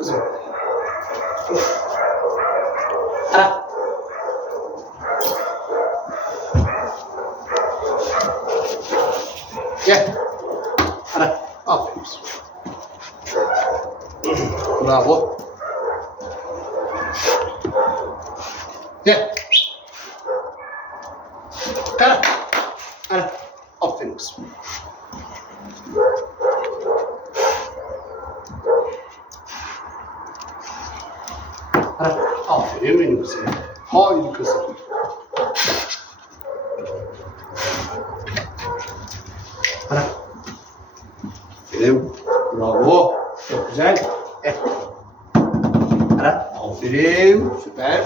kızım. Ara. Gel. Ara. Aferin kızım. Bravo. Gel. Kara. Ara. Aferin kızım. Ara. Aferin benim kızım. Haydi kızım. Aferin. Bravo. Çok güzel. Ara. Aferin. Süper.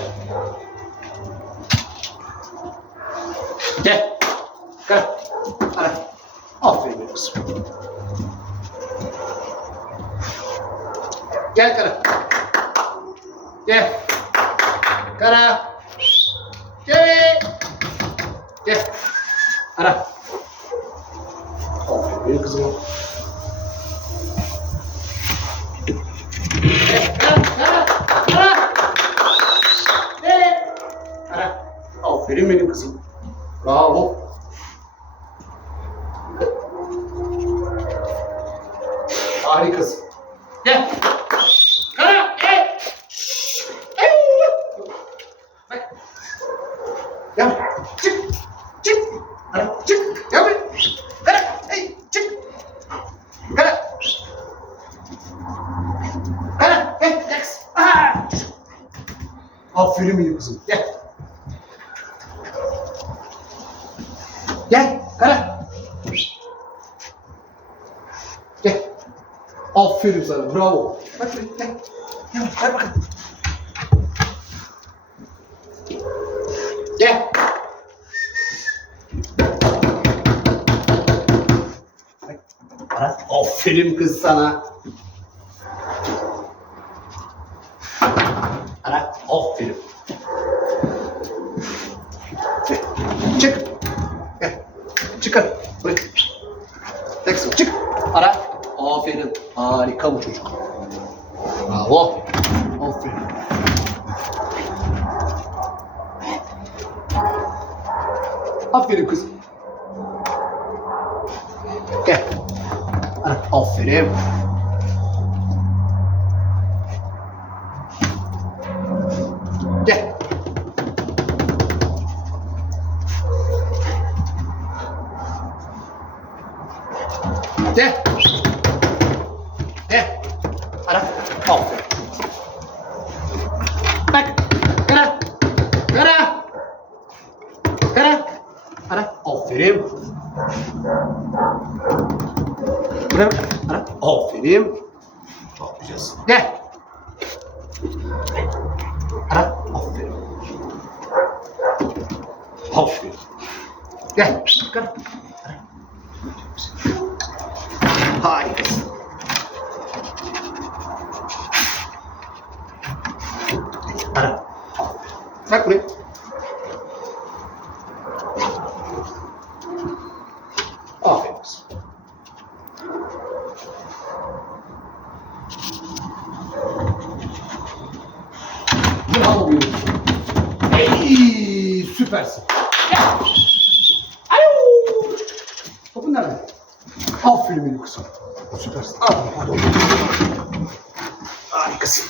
Gel. Gel. Aferin benim kızım. Gel Kara. Gel. Kara. Gel. Gel. Ara. Benim kızım. Kara. Aferin benim kızım. Bravo. Harikasın. Gel. Kara. Gel. Bak. Gel. Çık. Çık. Kara. Çık. Gel buraya. Kara. Hey. Çık. Kara. Kara. Hey. Lex. Aha. Aferin benim kızım. Gel. Gel. Kara. Gel. Aferin sana. Bravo. Bak. Gel. Gel. Gel bakalım. Gel. Aferin kız sana. Ara. Aferin. Çık. Gel. Çıkar. Buraya. Teksin. Çık. Ara. Aferin. Harika bu çocuk. Bravo. Aferin. Aferin kızım. Gel. Ara. Aferin. Gel. Gel. Ara. Aferin. Bak. Kara. Kara. Kara. Ara. Aferin. Buraya bak. Ara. Aferin. Çok güzelsin. Gel. Ara. Aferin. Aferin. Gel. Kara. Ara. Harikasın. Ara. Bak buraya. Aferin kızım. Bravo benim kızım. Ey, süpersin. Gel. Alo. Topun nerede? Aferin benim kızım. Süpersin. Harikasın.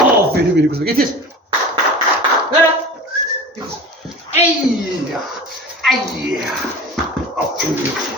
Aferin benim kızım. Getir. Ver. Getir. Ey. Ay. Aferin benim kızım.